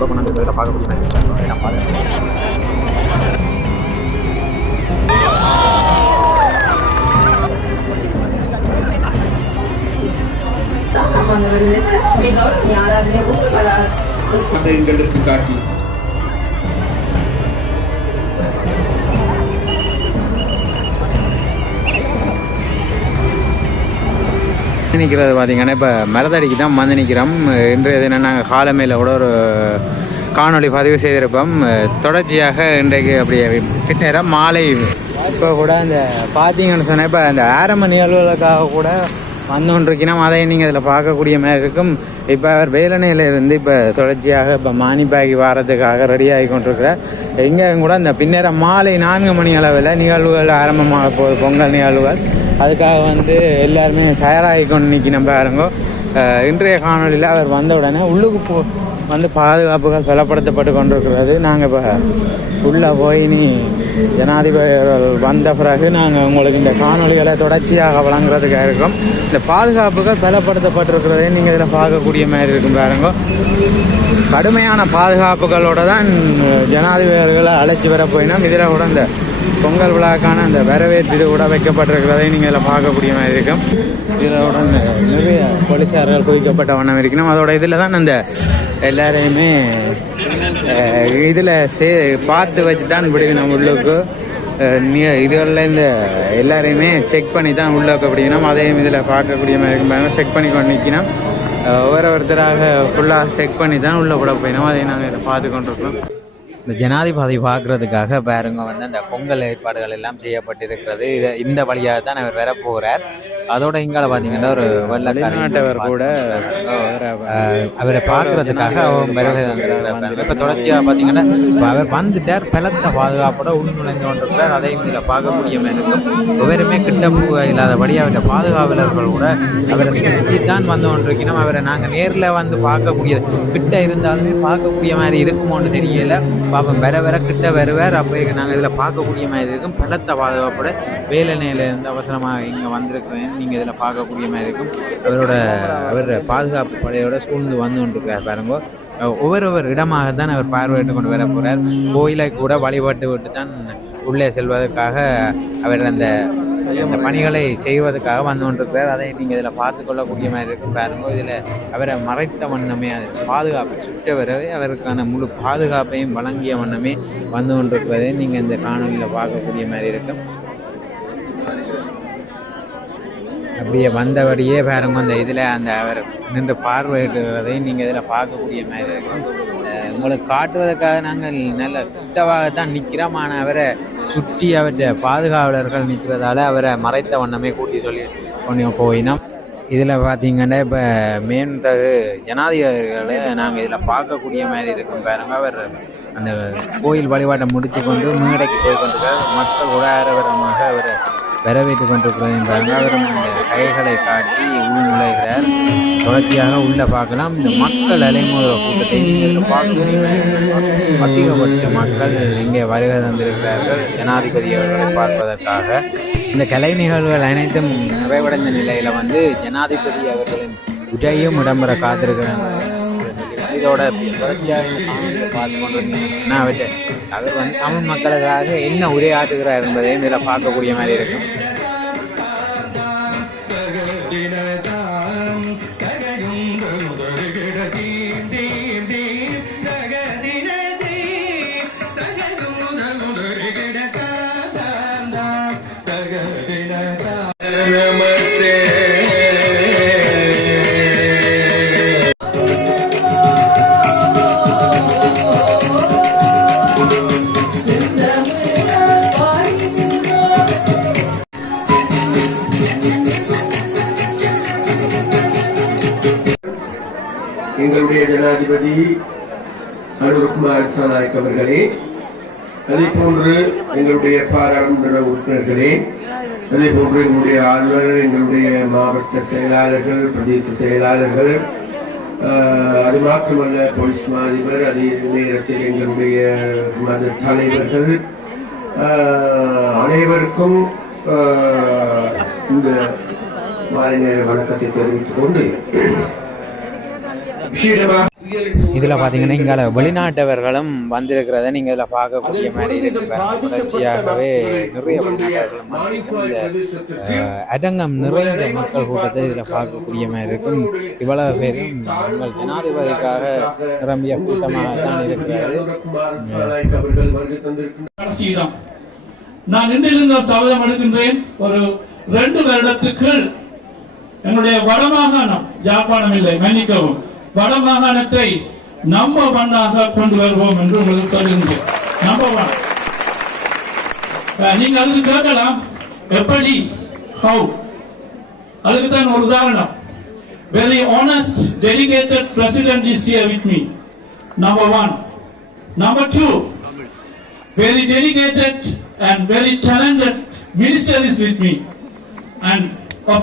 கூட கொண்டாந்து பார்க்கக்கூடிய மாதிரி நான் எங்களுக்கு காட்டி நிற்கிறது பார்த்தீங்கன்னா இப்போ மரதடிக்கு தான் வந்து நிற்கிறோம். இன்றைய தினம் நாங்கள் காலமையில் கூட ஒரு காணொளி பதிவு செய்திருப்போம். தொடர்ச்சியாக இன்றைக்கு அப்படியே பின்னேரம் மாலை இப்போ கூட இந்த பார்த்தீங்கன்னு சொன்னால் இப்போ அந்த ஆரம்ப நிகழ்வுகளுக்காக கூட வந்து கொண்டிருக்கணும். அதை நீங்கள் இதில் பார்க்கக்கூடிய மாதிரி இருக்கும். இப்போ அவர் வேலனையிலிருந்து இப்போ தொடர்ச்சியாக இப்போ மானிப்பாக்கி வாரத்துக்காக ரெடி ஆகி கொண்டிருக்கிறார். எங்கேயும் கூட இந்த பின்னேரம் மாலை 4 மணி அளவில் நிகழ்வுகள் ஆரம்பமாக போகுது, பொங்கல் நிகழ்வுகள். அதுக்காக வந்து எல்லாருமே தயாராகி கொண்டு நிற்கணும் பாருங்க. இன்றைய காணொலியில் அவர் வந்த உடனே உள்ளுக்கு வந்து பாதுகாப்புகள் பலப்படுத்தப்பட்டு கொண்டிருக்கிறது. நாங்கள் இப்போ உள்ளே போய் நீ ஜனாதிபதி வந்த பிறகு நாங்கள் உங்களுக்கு இந்த காணொலிகளை தொடர்ச்சியாக வழங்குறதுக்காக இருக்கோம். இந்த பாதுகாப்புகள் பலப்படுத்தப்பட்டிருக்கிறதே நீங்கள் இதில் பார்க்கக்கூடிய மாதிரி இருக்கும் பாருங்க. கடுமையான பாதுகாப்புகளோடு தான் ஜனாதிபதிகளை அழைச்சி வர போயினோம். இதில் கூட இந்த பொங்கல் விழாக்கான அந்த வரவேற்பு கூட வைக்கப்பட்டிருக்கிறதை நீங்கள் இதில் பார்க்கக்கூடிய மாதிரி இருக்கும். இதோட நிறைய போலீஸார்கள் குவிக்கப்பட்ட வண்ணம் இருக்கணும். அதோட இதில் தான் அந்த எல்லாரையுமே இதில் பார்த்து வச்சு தான் விடுவினோம் உள்ளுக்கு. இதுகளில் இந்த எல்லாரையுமே செக் பண்ணி தான் உள்ளுக்கு விடுவினோம். அதையும் இதில் பார்க்கக்கூடிய மாதிரி இருக்கும். செக் பண்ணி கொண்டு நிற்கணும். ஒவ்வொருத்தராக ஃபுல்லாக செக் பண்ணி தான் உள்ளே கூட போயினோம். அதையும் நாங்கள் இதை பார்த்து கொண்டிருக்கோம். இந்த ஜனாதிபதி பார்க்குறதுக்காக பாருங்க வந்து அந்த பொங்கல் ஏற்பாடுகள் எல்லாம் செய்யப்பட்டிருக்கிறது. இந்த வழியாக தான் அவர் வரப்போகிறார். அதோட இங்கால பார்த்தீங்கன்னா ஒரு வெளிநாட்டவர் கூட அவரை பார்க்கறதுக்காக அவர் வருகை தந்திருக்கிறார். இப்போ தொடர்ச்சியாக பார்த்தீங்கன்னா அவர் வந்துட்டார். பலத்த பாதுகாப்போட உள்நுழைந்து கொண்டிருக்கிறார். அதையும் இதில் பார்க்கக்கூடிய மாதிரி இருக்கும். ஒவ்வொருமே கிட்ட இல்லாதபடி அவருடைய பாதுகாவலர்கள் கூட அவரை சுற்றி தான் வந்து கொண்டிருக்கணும். அவரை நாங்கள் நேரில் வந்து பார்க்கக்கூடியது கிட்ட இருந்தாலுமே பார்க்கக்கூடிய மாதிரி இருக்குமோன்னு தெரியல. பாப்போம் வர வர கிட்ட வருவார். அப்போ நாங்கள் இதில் பார்க்கக்கூடிய மாதிரி இருக்கும். பலத்த பாதுகாப்போட வேலனையிலேருந்து அவசரமாக இங்கே வந்திருக்கிறேன். நீங்கள் இதில் பார்க்கக்கூடிய மாதிரி இருக்கும். அவரோட பாதுகாப்பு படையோட சூழ்ந்து வந்து கொண்டிருக்கிறார் பாருங்க. ஒவ்வொரு இடமாக தான் அவர் பார்வையிட்டு கொண்டு வர போகிறார். கோயிலை கூட வழிபட்டு விட்டு தான் உள்ளே செல்வதற்காக அவர் அந்த பணிகளை செய்வதற்காக வந்து கொண்டிருக்கிறார். அதை நீங்கள் இதில் பார்த்து கொள்ளக்கூடிய மாதிரி இருக்கும் பாருங்க. இதில் அவரை மறைத்த வண்ணமே அது பாதுகாப்பு சுற்றவரை அவருக்கான முழு பாதுகாப்பையும் வழங்கிய வண்ணமே வந்து கொண்டிருக்கிறதை நீங்கள் இந்த காணொலியில் பார்க்கக்கூடிய மாதிரி இருக்கும். அப்படியே வந்தபடியே பாருங்க அந்த இதில் அந்த அவர் நின்று பார்வையிடுறதையும் நீங்கள் இதில் பார்க்கக்கூடிய மாதிரி இருக்கும். உங்களுக்கு காட்டுவதற்காக நாங்கள் நல்ல கிட்டவாகத்தான் நிற்கிறோம். ஆனால் அவரை சுற்றி அவற்றை பாதுகாவலர்கள் நிற்கிறதால அவரை மறைத்த வண்ணமே கூட்டி சொல்லி கொண்டு போயினோம். இதில் பார்த்தீங்கன்னா இப்போ மேன்தகு ஜனாதிபதிகளை நாங்கள் இதில் பார்க்கக்கூடிய மாதிரி இருக்கும் பாருங்க. அவர் அந்த கோயில் வழிபாட்டை முடித்து கொண்டு மேடைக்கு போய் கொண்டிருக்கிறார். மக்கள் உடாரவரமாக அவரை வரவேற்று கொண்டிருக்கிறாங்க. அவரும் அந்த கைகளை காட்டி உள்நுழைகிறார். தொடர்ச்சியாக உள்ள பார்க்கலாம். இந்த மக்கள் அலைமோத கூட்டத்தை நீங்கள் பார்க்கக்கூடிய அதிகபட்ச மக்கள் இங்கே வருகை தந்திருக்கிறார்கள் ஜனாதிபதி அவர்களை பார்ப்பதற்காக. இந்த கலை நிகழ்வுகள் அனைத்தும் நிறைவடைந்த நிலையில் வந்து ஜனாதிபதி அவர்களின் உதயம் இடம்பெற காத்திருக்கிறாங்க. இதோட தொடர்ச்சியாக பார்த்து கொண்டிருந்தீங்கன்னா அவர் வந்து தமிழ் மக்களுக்காக என்ன உரையாற்றுகிறார் என்பதையும் இதில் பார்க்கக்கூடிய மாதிரி இருக்கும். எங்களுடைய ஜனாதிபதி அனுர்குமார் திசாநாயக்க அவர்களே, அதே போன்று எங்களுடைய பாராளுமன்ற உறுப்பினர்களே, அதே போன்று எங்களுடைய ஆளுநர், எங்களுடைய மாவட்ட செயலாளர்கள், பிரதேச செயலாளர்கள், அது மாத்திரமல்ல போலீஸ் மாதிபர், அதே நேரத்தில் எங்களுடைய மத தலைவர்கள் அனைவருக்கும் இந்த மாலை நேர வணக்கத்தை தெரிவித்துக் கொண்டு விஷயமாக இதில் பார்த்தீங்கன்னா இங்கே வெளிநாட்டவர்களும் வந்திருக்கிறத நீங்கள் இதில் பார்க்கக்கூடிய மாதிரி இருக்கு. தொடர்ச்சியாகவே நிறைய வெளிநாட்டவர்களும் வந்திருக்கும். இந்த அரங்கம் நிறைந்த மக்கள் கூட்டத்தை இதில் பார்க்கக்கூடிய மாதிரி இருக்கும். இவ்வளவு பேரும் உங்கள் ஜனாதிபதிக்காக நிரம்பிய கூட்டமாக தான் இருக்கிறது. நான் இன்றிலிருந்து ஒரு சபதம் எடுக்கின்றேன். ஒரு 2 வருடத்துக்கு என்னுடைய வடமாகாணம், யாழ்ப்பாணம் இல்லை, மன்னிக்கவும், வடமாகாணத்தை நம்பர் 1 கொண்டு வருவோம் என்று உங்களுக்கு சொல்லுங்கள். நம்பர் 1. நீங்க அதுக்கு கேட்கலாம், எப்படி, ஹவு? அதுக்கு தான் ஒரு உதாரணம். Very honest, dedicated president is here with me. Number 1. Number 2. Very dedicated and very talented minister is with me. And of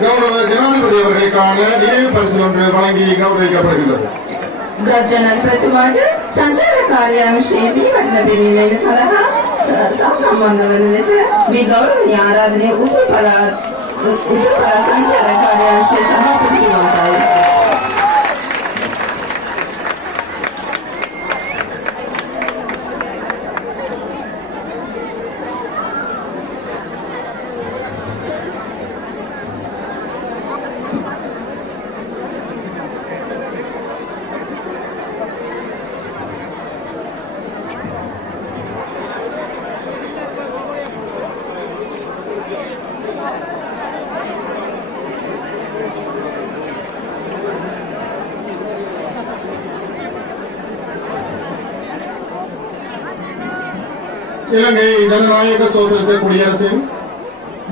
கௌரவ ஜனாதிபதி அவர்களுக்கான நினைவு பரிசு ஒன்று வழங்கி கௌரவிக்கப்படுகின்றது. ජනපතිතුමාට සංචාර කාර්යාංශයේ සීවටන පිළිවෙල සඳහා සම්බන්ධ වන ලෙස මේ ගෞරවනීය ආරාධනය උතුරු පළාත් සංචාර කාර්යාංශයේ සභාපතිතුමාටයි. இலங்கை ஜனநாயக சோசலிச குடியரசின்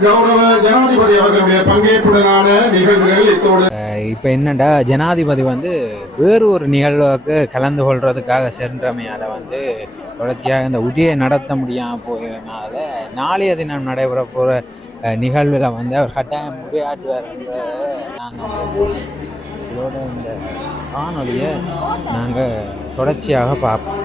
கௌரவ ஜனாதிபதி அவர்களுடைய பங்கேற்புடனான நிகழ்வுகள் இத்தோடு. இப்போ என்னடா ஜனாதிபதி வந்து வேறு ஒரு நிகழ்வுக்கு கலந்து கொள்றதுக்காக சென்றமையால் வந்து தொடர்ச்சியாக இந்த உரையை நடத்த முடியாமல் போகிறதுனால நாளைய தினம் நடைபெற போகிற நிகழ்வில் வந்து அவர் கட்டாயம் உரையாற்றுவார் என்ற நாங்கள் இதோட இந்த காணொலியை நாங்கள் தொடர்ச்சியாக பார்ப்போம்.